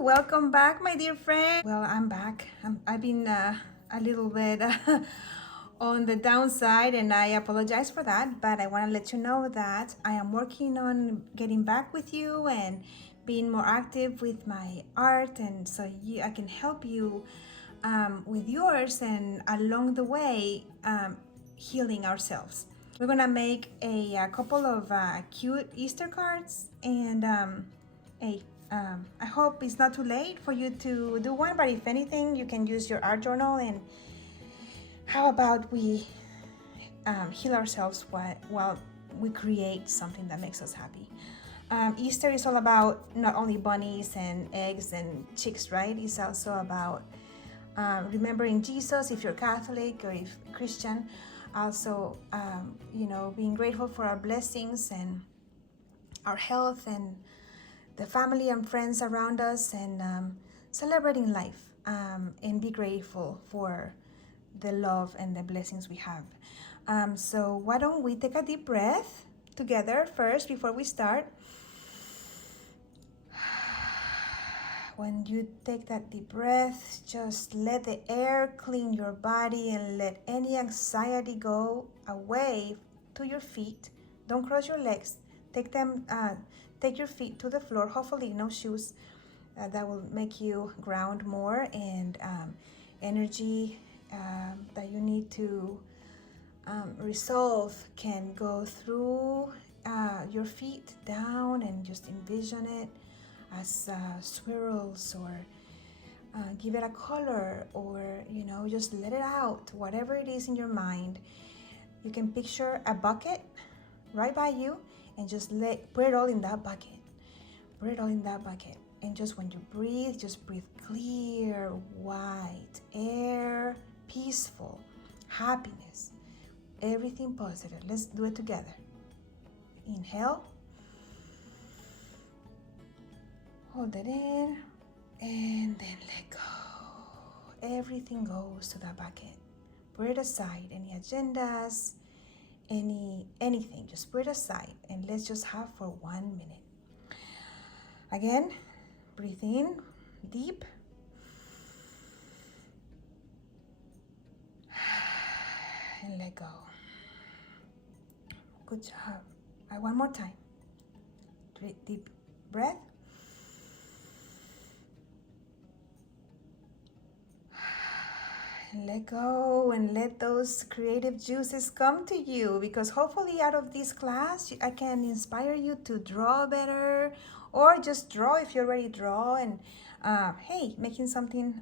welcome back, my dear friend. Well, I'm back. I've been a little bit on the downside, and I apologize for that, but I want to let you know that I am working on getting back with you and being more active with my art, and so I can help you with yours, and along the way, healing ourselves. We're gonna make a couple of cute Easter cards, and I hope it's not too late for you to do one, but if anything, you can use your art journal. And how about we heal ourselves while we create something that makes us happy. Easter is all about not only bunnies and eggs and chicks, right? It's also about remembering Jesus if you're Catholic or if Christian. Also, being grateful for our blessings and our health and the family and friends around us, and celebrating life, and be grateful for the love and the blessings we have. So why don't we take a deep breath together first before we start. When you take that deep breath, just let the air clean your body and let any anxiety go away to your feet. Don't cross your legs. Take your feet to the floor, hopefully no shoes. That will make you ground more, and energy that you need to resolve can go through your feet down, and just envision it as swirls, or give it a color, or just let it out, whatever it is in your mind. You can picture a bucket right by you, and just put it all in that bucket. Put it all in that bucket. And just when you breathe, just breathe clear, white air, peaceful, happiness, everything positive. Let's do it together. Inhale. Hold it in, and then let go. Everything goes to that bucket. Put it aside. Any agendas, anything, just put it aside, and let's just have for 1 minute. Again, breathe in deep. And let go. Good job. One more time. Deep breath. And let go, and let those creative juices come to you, because hopefully out of this class I can inspire you to draw better, or just draw if you already draw, and hey, making something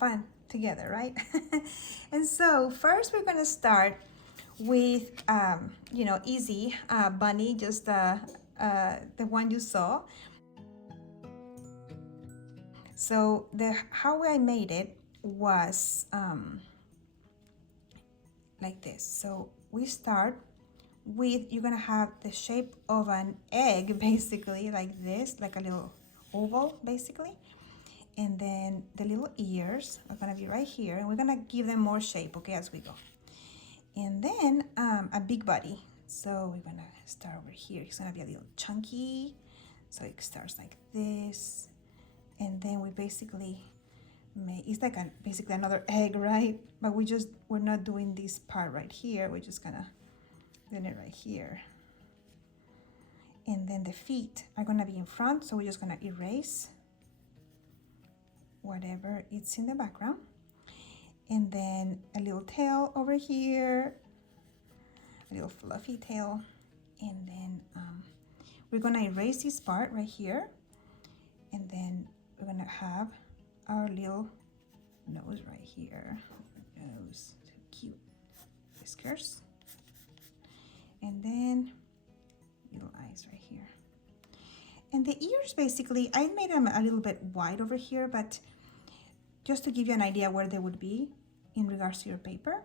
fun together, right? And so first we're going to start with easy bunny, just the one you saw. So how I made it was like this. So we start with, you're gonna have the shape of an egg, basically, like this, like a little oval, basically. And then the little ears are gonna be right here, and we're gonna give them more shape, okay, as we go. And then a big body. So we're gonna start over here. It's gonna be a little chunky, so it starts like this, and then we basically it's like basically another egg, right? But we're not doing this part right here. We're just gonna doing it right here. And then the feet are gonna be in front, so we're just gonna erase whatever it's in the background. And then a little tail over here, a little fluffy tail. And then we're gonna erase this part right here, and then we're gonna have our little nose right here. Nose, cute whiskers, and then little eyes right here. And the ears, basically, I made them a little bit wide over here, but just to give you an idea where they would be in regards to your paper.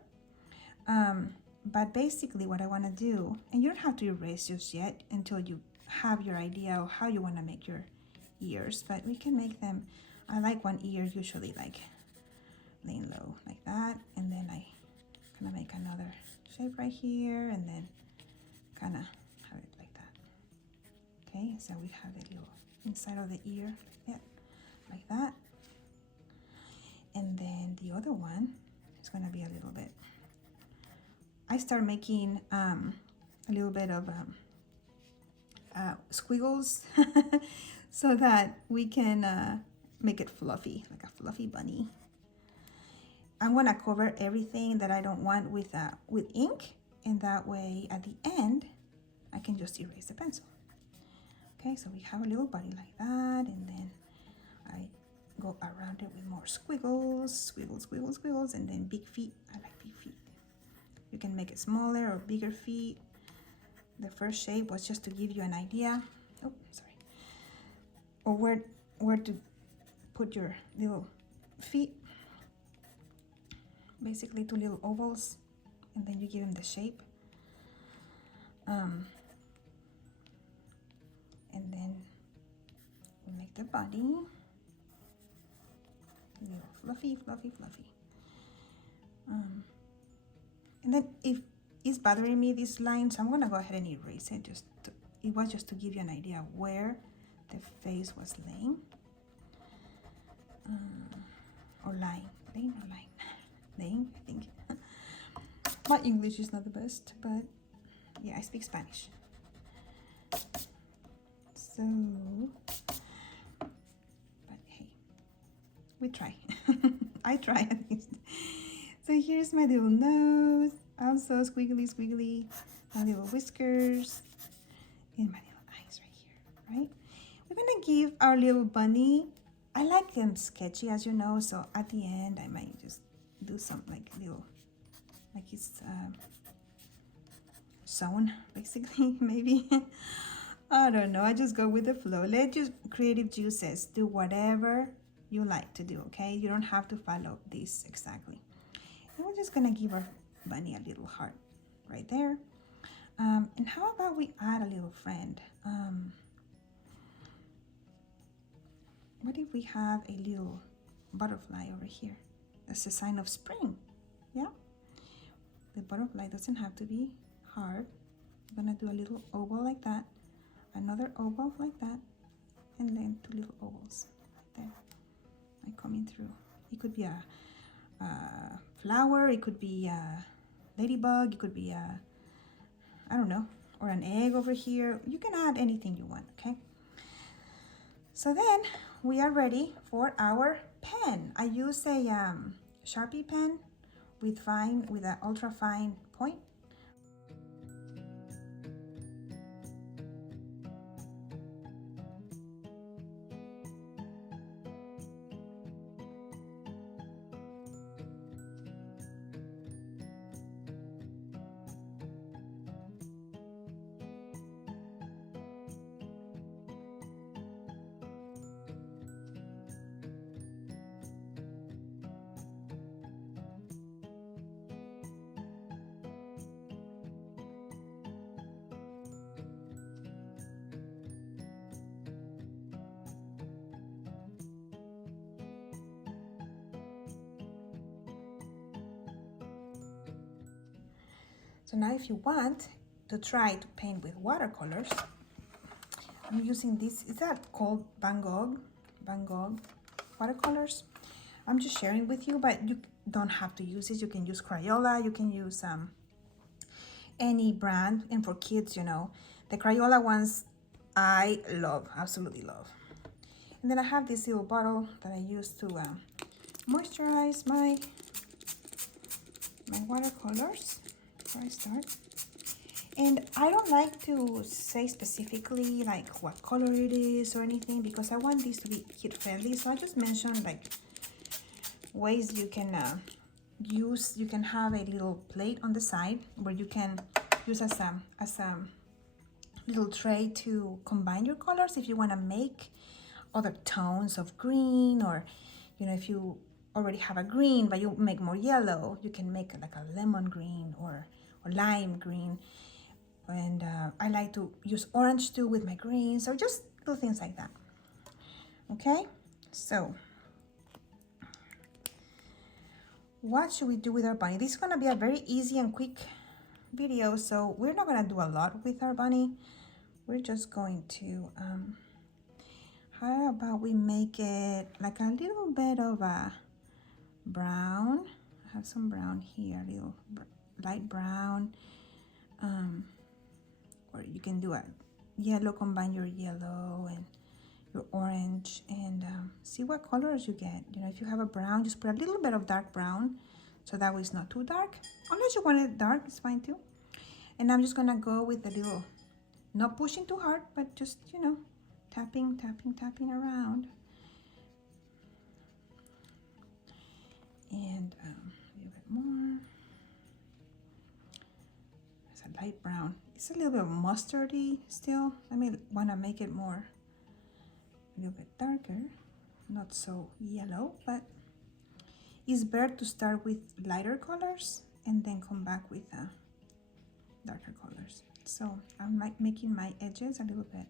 But basically what I want to do, and you don't have to erase just yet until you have your idea of how you want to make your ears, but we can make them, I like one ear usually like laying low like that, and then I kind of make another shape right here, and then kind of have it like that. Okay, so we have the little inside of the ear. Yeah, like that. And then the other one is gonna be a little bit, I start making a little bit of squiggles so that we can make it fluffy, like a fluffy bunny. I'm gonna cover everything that I don't want with ink, and that way at the end I can just erase the pencil. Okay, so we have a little body like that, and then I go around it with more squiggles, squiggles, squiggles, squiggles, and then big feet. I like big feet. You can make it smaller or bigger feet. The first shape was just to give you an idea. Oh, sorry. Or where to put your little feet. Basically 2 little ovals, and then you give them the shape. And then we make the body. Little fluffy, fluffy, fluffy. And then if it's bothering me, these lines, I'm gonna go ahead and erase it. It was just to give you an idea where the face was laying. Or lying. Laying or lying? Laying, I think. My English is not the best, but yeah, I speak Spanish. So, but hey, we try. I try at least. So here's my little nose, also squiggly, squiggly, my little whiskers, and my little eyes right here, right? We're gonna give our little bunny, I like them sketchy, as you know, so at the end I might just do some like little, like it's sewn, basically, maybe. I don't know, I just go with the flow. Let your creative juices do whatever you like to do, okay? You don't have to follow this exactly. And we're just gonna give our bunny a little heart right there. And how about we add a little friend? What if we have a little butterfly over here? That's a sign of spring, yeah? The butterfly doesn't have to be hard. I'm gonna do a little oval like that, another oval like that, and then 2 little ovals right there, like coming through. It could be a flower, it could be a ladybug, it could be a, I don't know, or an egg over here. You can add anything you want, okay? So then we are ready for our pen. I use a Sharpie pen with an ultra fine point. So now if you want to try to paint with watercolors, I'm using this, is that called Van Gogh watercolors? I'm just sharing with you, but you don't have to use it. You can use Crayola, you can use any brand, and for kids, you know, the Crayola ones I love, absolutely love. And then I have this little bottle that I use to moisturize my watercolors before I start. And I don't like to say specifically like what color it is or anything, because I want this to be kid friendly. So I just mentioned like ways you can use. You can have a little plate on the side where you can use as a little tray to combine your colors if you want to make other tones of green, or you know, if you already have a green but you make more yellow, you can make like a lemon green or lime green. And I like to use orange too with my greens, or just little things like that. Okay, so what should we do with our bunny? This is gonna be a very easy and quick video, so we're not gonna do a lot with our bunny. We're just going to how about we make it like a little bit of a brown. I have some brown here, a little light brown. Or you can do a yellow, combine your yellow and your orange, and see what colors you get. You know, if you have a brown, just put a little bit of dark brown, so that way it's not too dark. Unless you want it dark, it's fine too. And I'm just gonna go with a little, not pushing too hard, but just, you know, tapping, tapping, tapping around. And a little bit more. It's a light brown. It's a little bit mustardy still. I may wanna make it more, a little bit darker, not so yellow, but it's better to start with lighter colors and then come back with darker colors. So I'm making my edges a little bit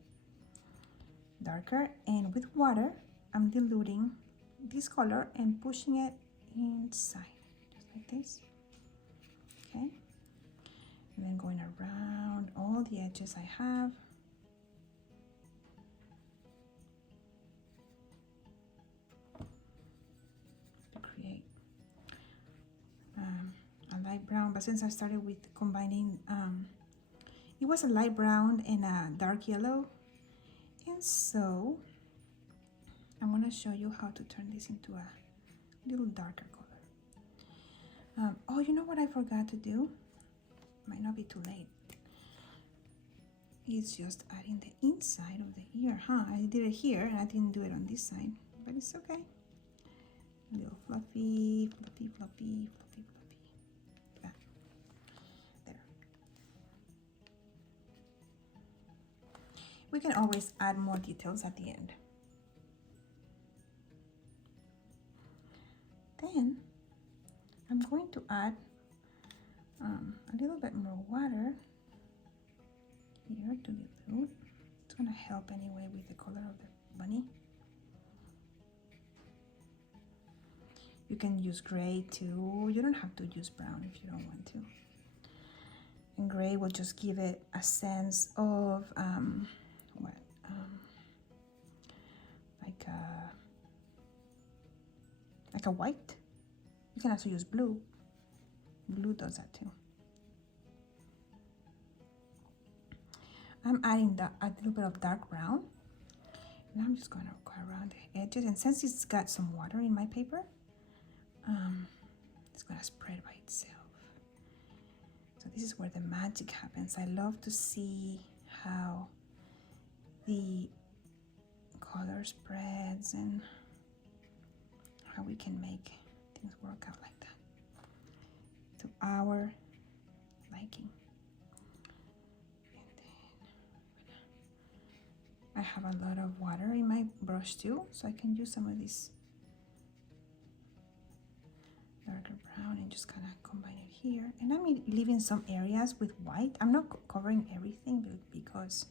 darker, and with water I'm diluting this color and pushing it inside, just like this. Okay, and then going around all the edges I have. To create a light brown, but since I started with combining, it was a light brown and a dark yellow, and so I'm going to show you how to turn this into a little darker color. Oh, you know what I forgot to do? Might not be too late. It's just adding the inside of the ear, huh? I did it here and I didn't do it on this side, but it's okay. A little fluffy, fluffy, fluffy, fluffy, fluffy. There. We can always add more details at the end. Then I'm going to add a little bit more water here to dilute. It's going to help anyway with the color of the bunny. You can use gray too. You don't have to use brown if you don't want to. And gray will just give it a sense of like a white. You can also use blue. Blue does that too. I'm adding a little bit of dark brown, and I'm just going to go around the edges. And since it's got some water in my paper, it's going to spread by itself. So this is where the magic happens. I love to see how the color spreads and how we can make things work out like that to our liking. And then I have a lot of water in my brush too, so I can use some of this darker brown and just kind of combine it here. And I'm leaving some areas with white. I'm not covering everything because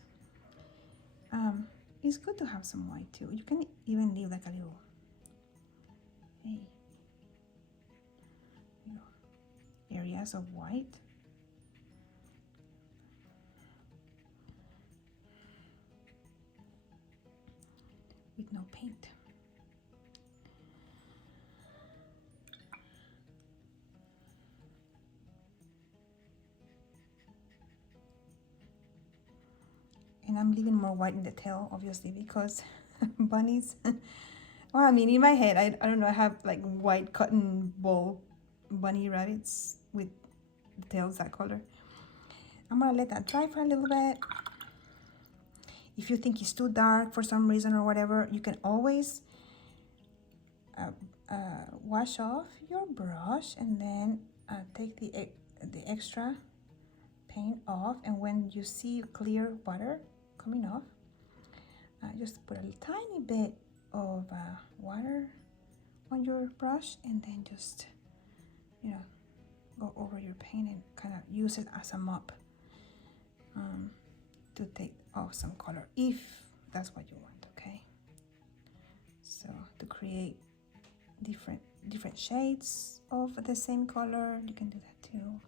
it's good to have some white too. You can even leave like a little, areas of white. With no paint. And I'm leaving more white in the tail, obviously, because bunnies. Well, I mean, in my head, I don't know, I have like white cotton ball bunny rabbits with the tails that color. I'm gonna let that dry for a little bit. If you think it's too dark for some reason or whatever, you can always wash off your brush and then take the extra paint off. And when you see clear water coming off, just put a tiny bit of water on your brush, and then just, you know, go over your paint and kind of use it as a mop to take off some color, if that's what you want. Okay, so to create different shades of the same color, you can do that too.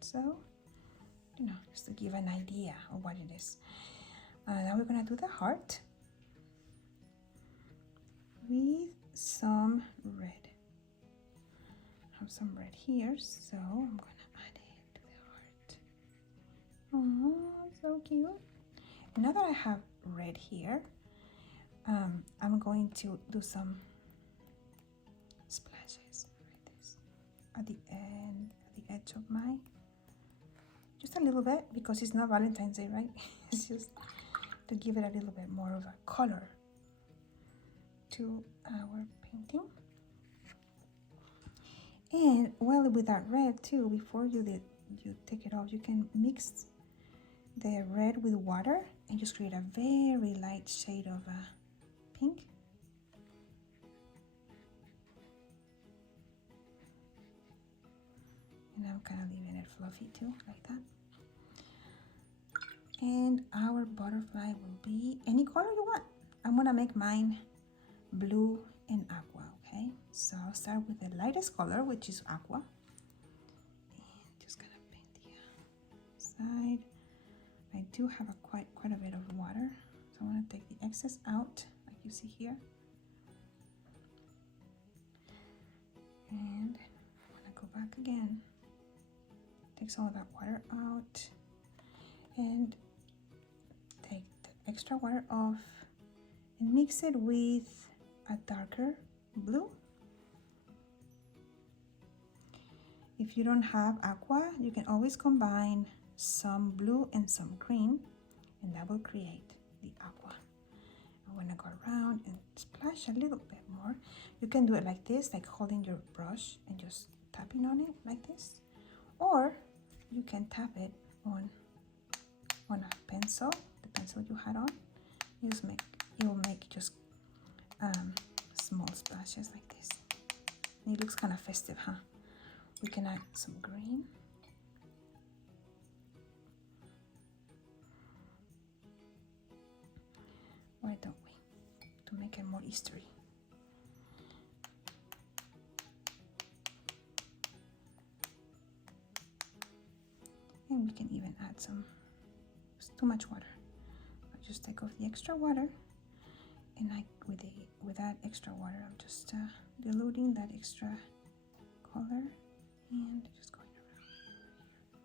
So, you know, just just to give an idea of what it is. Now we're gonna do the heart with some red. I have some red here, so I'm gonna add it to the heart. Oh, so cute. Now that I have red here, I'm going to do some splashes like this at the end, at the edge of my, just a little bit, because it's not Valentine's Day, right? It's just to give it a little bit more of a color to our painting. And well, with that red too, before you take it off, you can mix the red with water and just create a very light shade of pink. And I'm kind of leaving it fluffy too, like that. And our butterfly will be any color you want. I'm gonna make mine blue and aqua, okay? So I'll start with the lightest color, which is aqua. And just gonna paint the side. I do have quite a bit of water, so I'm gonna take the excess out, like you see here. And I'm gonna go back again. Take some of that water out and take the extra water off and mix it with a darker blue. If you don't have aqua, you can always combine some blue and some green, and that will create the aqua. I'm gonna go around and splash a little bit more. You can do it like this, like holding your brush and just tapping on it like this, or you can tap it on a pencil, the pencil you had on. It will make just small splashes like this. And it looks kind of festive, huh? We can add some green. Why don't we? To make it more Eastery. And we can even add some, it's too much water. I'll just take off the extra water, and with that extra water, I'm just diluting that extra color and just going around.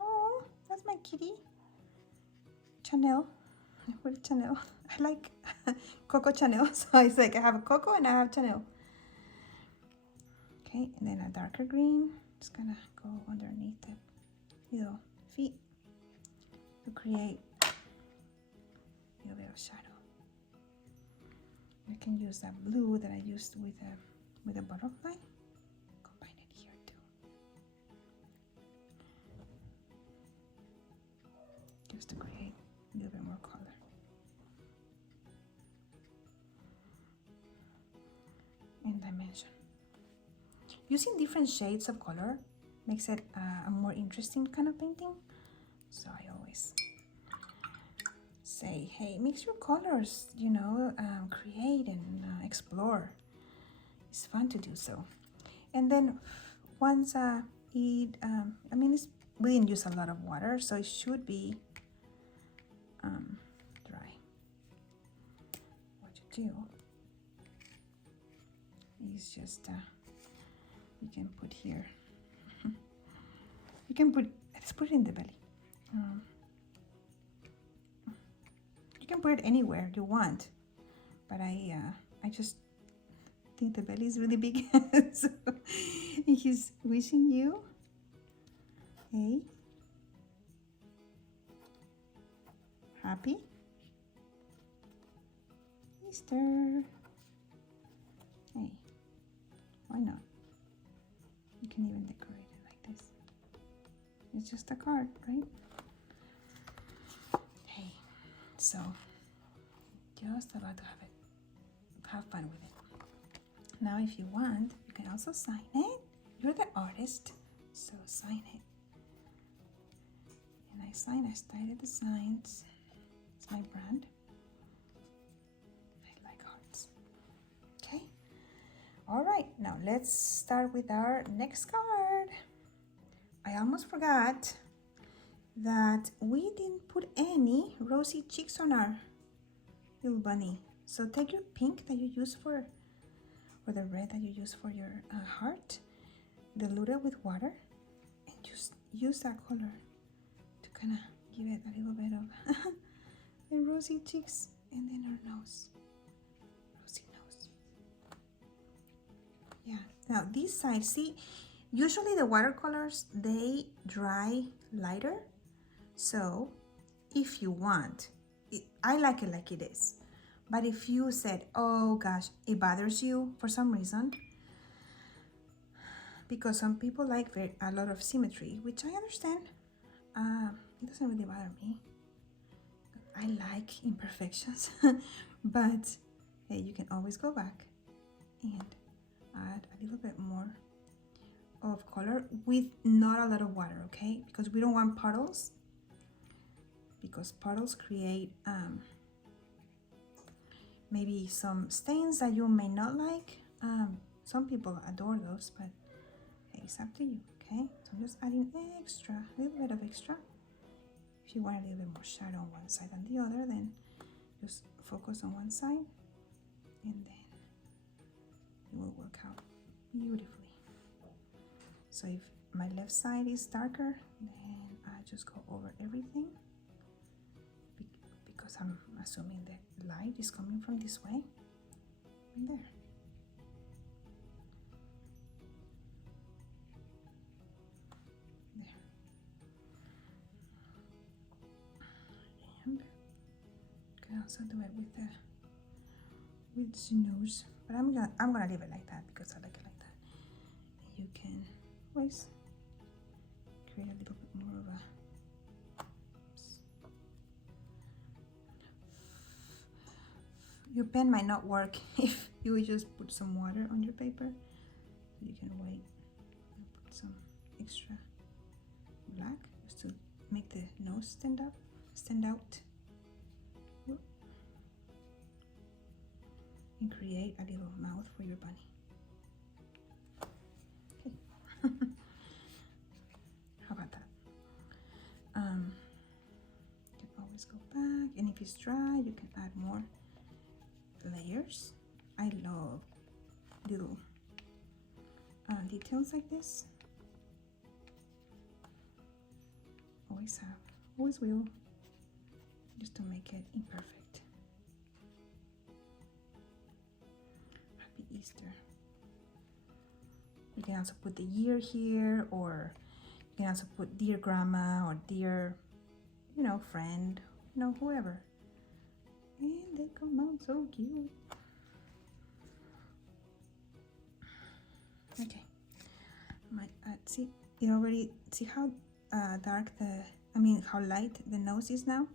Oh, that's my kitty. Chanel. What is Chanel? I like Coco Chanel, so it's like I have a Coco and I have Chanel. Okay, and then a darker green. Just gonna go underneath the little feet to create a little bit of shadow. I can use that blue that I used with a butterfly. Combine it here too. Just to create a little bit more color. And dimension. Using different shades of color makes it a more interesting kind of painting. So I always say, hey, mix your colors, you know, create and explore. It's fun to do so. And then once I mean, we didn't use a lot of water, so it should be dry. What you do is just you can put here. You can let's put it in the belly. You can put it anywhere you want, but I just think the belly is really big. So he's wishing you a happy Easter. Hey, why not? You can even decorate it like this. It's just a card, right? Hey, so just about to have fun with it. Now, if you want, you can also sign it. You're the artist, so sign it. And I started the signs. It's my brand. I like hearts. Okay. All right, now let's start with our next card. I almost forgot that we didn't put any rosy cheeks on our little bunny. So take your pink that you use for, or the red that you use for your heart, dilute it with water, and just use that color to kind of give it a little bit of the rosy cheeks, and then her nose, rosy nose. Yeah, now this side, see, usually the watercolors, they dry lighter. So if you want, I like it like it is. But if you said, oh gosh, it bothers you for some reason, because some people like a lot of symmetry, which I understand, it doesn't really bother me. I like imperfections, but hey, you can always go back and add a little bit more of color with not a lot of water, okay? Because we don't want puddles, because puddles create maybe some stains that you may not like. Some people adore those, but hey, it's up to you, okay? So I'm just adding extra, a little bit of extra. If you want a little bit more shadow on one side than the other, then just focus on one side, and then it will work out beautifully. So if my left side is darker, then I just go over everything, because I'm assuming the light is coming from this way, and there. There. And you can also do it with the nose, but I'm gonna leave it like that because I like it like that. You can always create a little bit more of a, your pen might not work if you just put some water on your paper. You can wait and put some extra black just to make the nose stand out. And create a little mouth for your bunny. Okay. How about that? You can always go back, and if it's dry, you can add more layers. I love little details like this. Always have, always will, just to make it imperfect. Happy Easter. You can also put the year here, or you can also put dear grandma, or dear, you know, friend, you know, whoever. And they come out so cute. Okay, see, you already see how dark how light the nose is now. I'm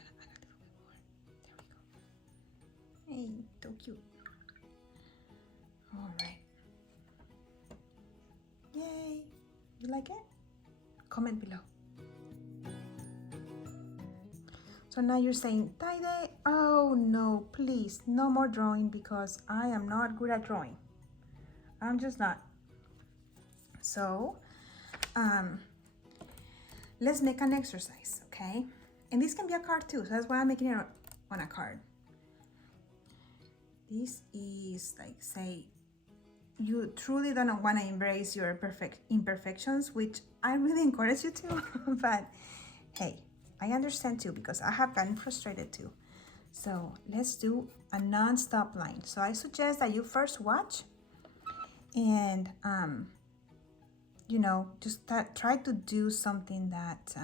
just gonna add a little bit more. There we go. Hey, so cute. All right. Yay! You like it? Comment below. So now you're saying, Taide, oh no, please, no more drawing, because I am not good at drawing. I'm just not. So, let's make an exercise, okay? And this can be a card too, so that's why I'm making it on a card. This is like, say, you truly don't want to embrace your imperfections, which I really encourage you to, but hey, I understand too, because I have gotten frustrated too. So let's do a non-stop line. So I suggest that you first watch and, you know, just try to do something that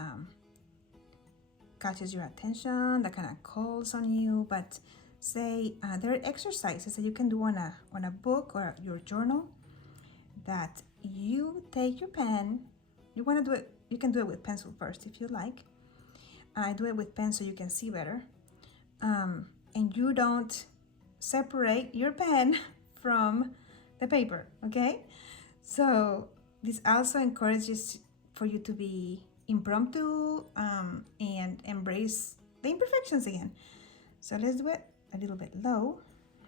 catches your attention, that kind of calls on you. But say there are exercises that you can do on a book or your journal, that you take your pen. You want to do it, you can do it with pencil first if you like. I do it with pen so you can see better, and you don't separate your pen from the paper, okay? So this also encourages for you to be impromptu and embrace the imperfections again. So let's do it a little bit low,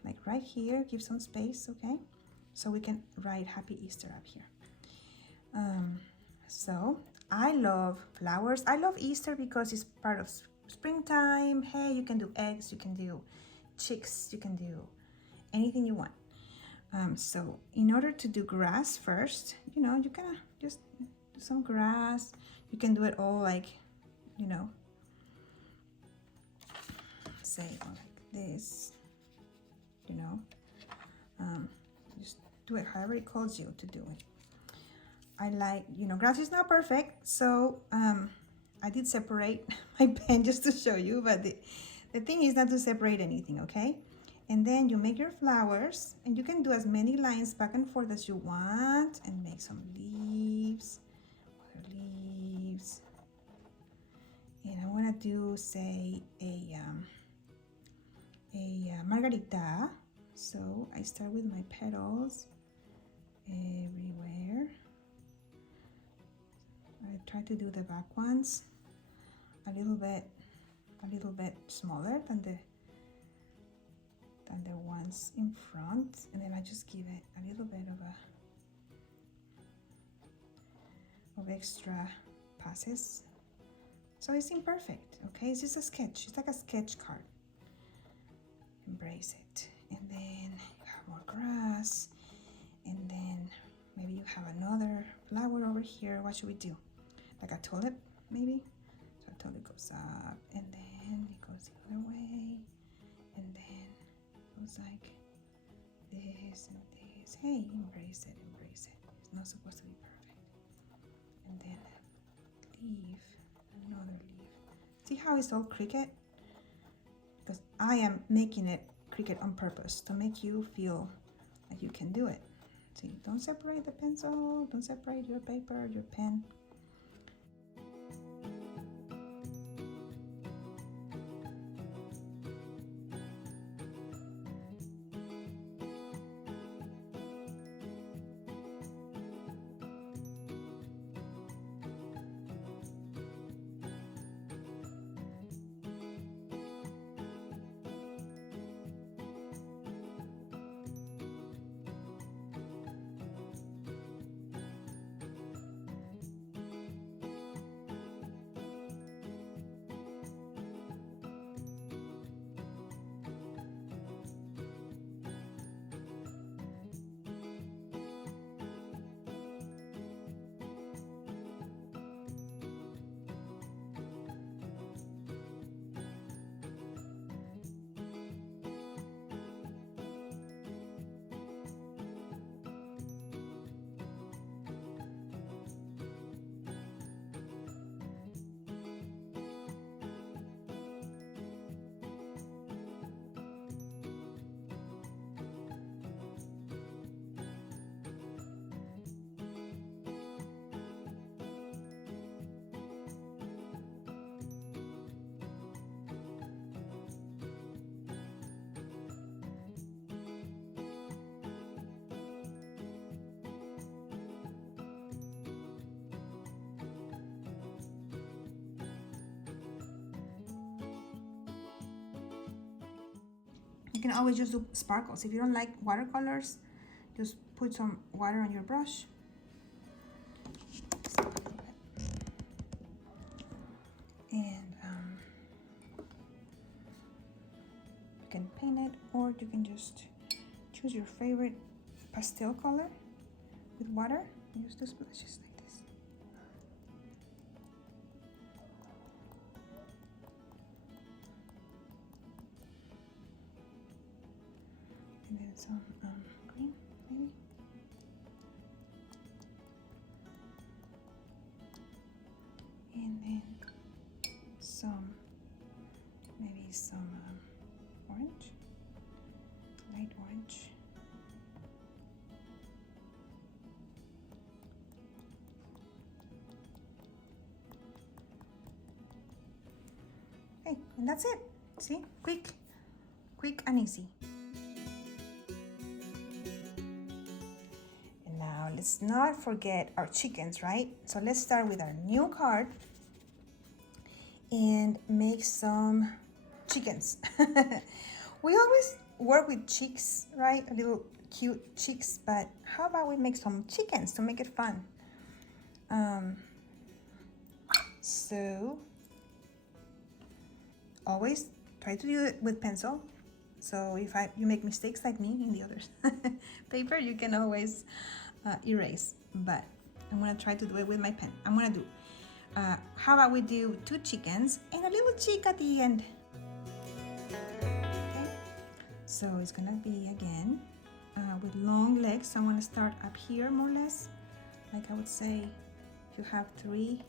like right here, give some space, okay? So we can write Happy Easter up here. So I love flowers. I love Easter because it's part of springtime. Hey, you can do eggs, you can do chicks, you can do anything you want. So in order to do grass first, you know, you kind of just do some grass. You can do it all like, you know, say like this, you know, just do it however it calls you to do it. I like, you know, grass is not perfect, so I did separate my pen just to show you, but the thing is not to separate anything, okay? And then you make your flowers, and you can do as many lines back and forth as you want, and make some leaves, other leaves. And I want to do, say, a margarita. So I start with my petals everywhere. I try to do the back ones a little bit smaller than the ones in front, and then I just give it a little bit of extra passes. So it's imperfect, okay? It's just a sketch. It's like a sketch card. Embrace it. And then you have more grass, and then maybe you have another flower over here. What should we do? Like a tulip, maybe? So a tulip goes up, and then it goes the other way, and then it goes like this and this. Hey, embrace it, embrace it. It's not supposed to be perfect. And then leaf, another leaf. See how it's all cricket? Because I am making it cricket on purpose to make you feel like you can do it. See, don't separate the pencil, don't separate your paper, your pen. You can always just do sparkles. If you don't like watercolors, just put some water on your brush. And you can paint it, or you can just choose your favorite pastel color with water and just do splashes like this. And then some green, maybe. And then maybe some orange, light orange. Okay, and that's it. See, quick and easy. And now let's not forget our chickens, right? So let's start with our new card and make some chickens. We always work with chicks, right? A little cute chicks, but how about we make some chickens to make it fun? So always try to do it with pencil. So if you make mistakes like me in the other paper, you can always erase. But I'm gonna try to do it with my pen. I'm gonna do, how about we do 2 chickens and a little chick at the end. Okay. So it's gonna be again with long legs. So I wanna start up here more or less. Like I would say, if you have three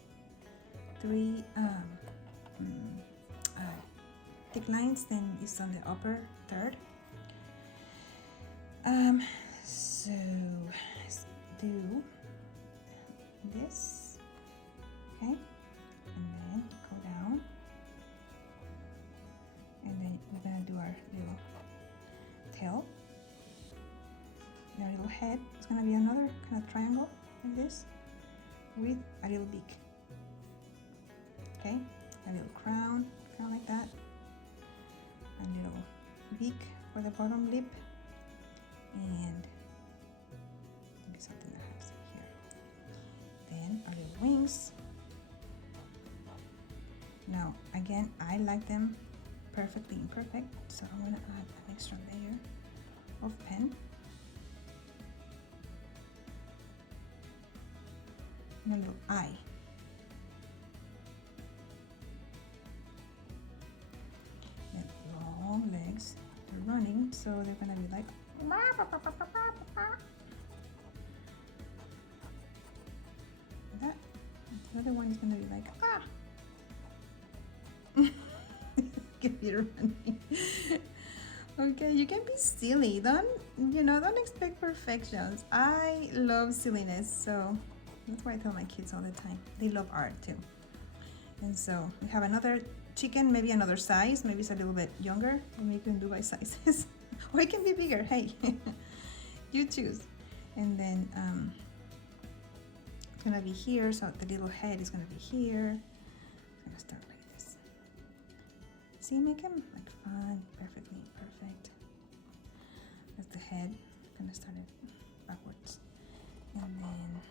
thick lines, then it's on the upper third. So let's do this, okay, and then go down, and then we're gonna do our little tail, and our little head. It's gonna be another kind of triangle like this with a little beak, okay, a little crown like that, a little beak for the bottom lip, and maybe something that has here. Then our little wings. Now again, I like them perfectly imperfect, so I'm gonna add an extra layer of pen. And a little eye. And long legs. They're running, so they're gonna be like that. The other one is gonna be like computer running. Okay, you can be silly. Don't expect perfections. I love silliness, so that's why I tell my kids all the time. They love art too. And so we have another chicken, maybe another size. Maybe it's a little bit younger. Maybe you can do by sizes. Or it can be bigger. Hey, you choose. And then it's gonna be here. So the little head is gonna be here. I'm gonna start like this. See, make them like fun, perfectly perfect. That's the head. I'm gonna start it backwards. And then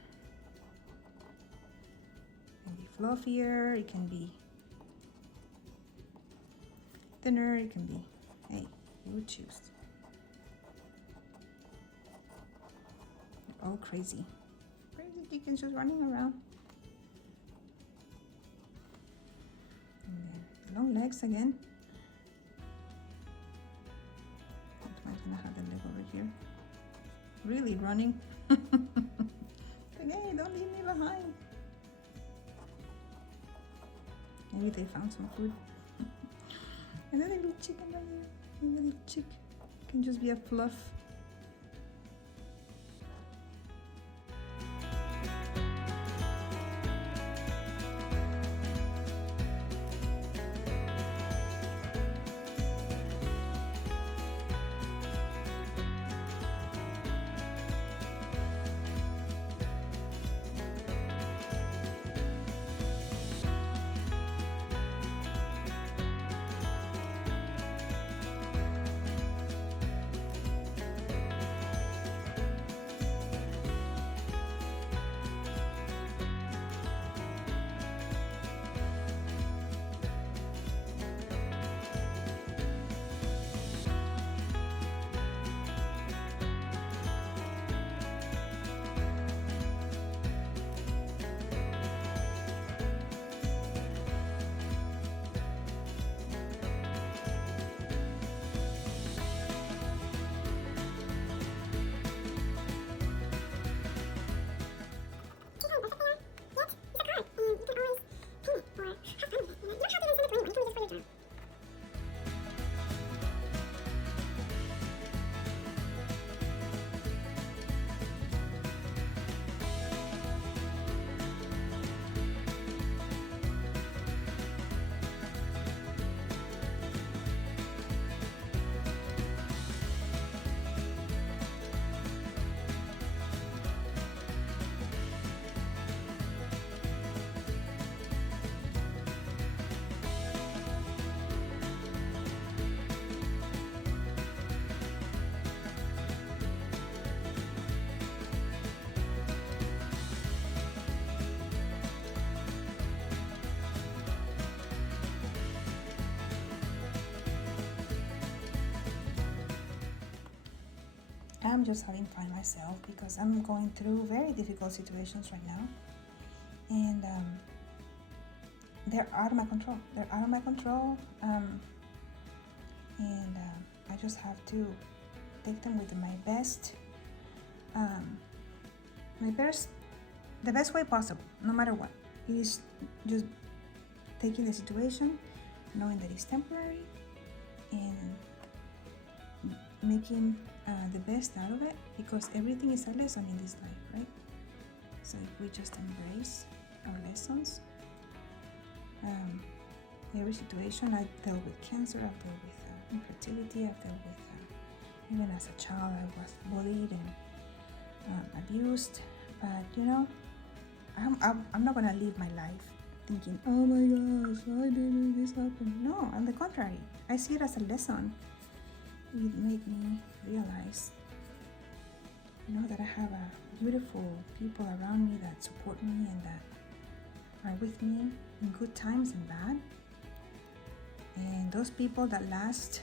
be fluffier, it can be thinner, it can be, hey, you would choose. All crazy chickens just running around. And then long legs again. That's why I'm gonna have the leg over here. Really running. Hey, don't leave me behind. Maybe they found some food. And then a little chicken right here. And a little chick can just be a fluff. am just having fun myself because I'm going through very difficult situations right now, and they're out of my control. They're out of my control, and I just have to take them with my best, the best way possible, no matter what. It is just taking the situation, knowing that it's temporary, and making the best out of it, because everything is a lesson in this life, right? So if we just embrace our lessons, every situation. I dealt with cancer, I've dealt with infertility, I've dealt with even as a child I was bullied and abused, but you know, I'm not gonna live my life thinking, oh my gosh, why did this happen? No, on the contrary, I see it as a lesson. It made me realize, you know, that I have beautiful people around me that support me and that are with me in good times and bad. And those people that last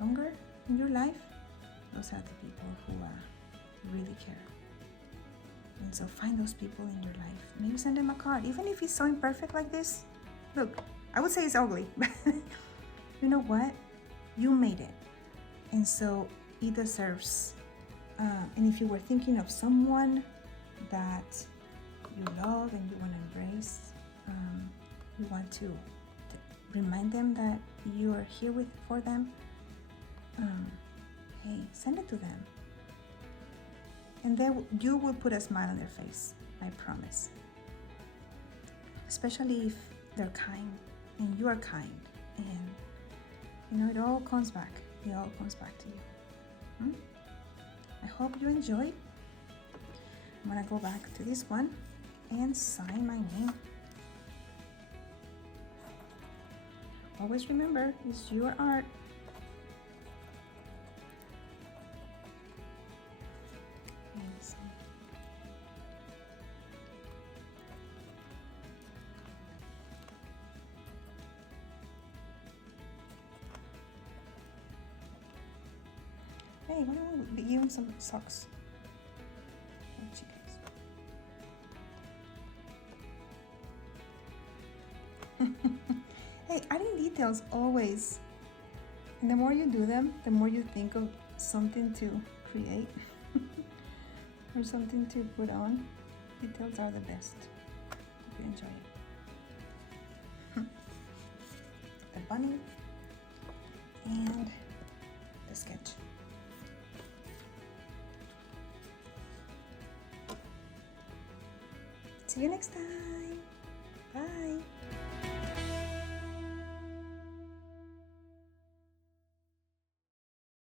longer in your life, those are the people who really care. And so find those people in your life. Maybe send them a card, even if it's so imperfect like this. Look, I would say it's ugly, but you know what? You made it. And so it deserves, and if you were thinking of someone that you love and you want to embrace, you want to remind them that you are here for them, hey, send it to them. And you will put a smile on their face, I promise. Especially if they're kind and you are kind, and you know, it all comes back. It all comes back to you. I hope you enjoyed. I'm gonna go back to this one and sign my name. Always remember, it's your art. Hey, why don't we give him some socks? Hey, adding details always. And the more you do them, the more you think of something to create or something to put on. Details are the best. Hope you enjoy it. The bunny and the sketch. See you next time.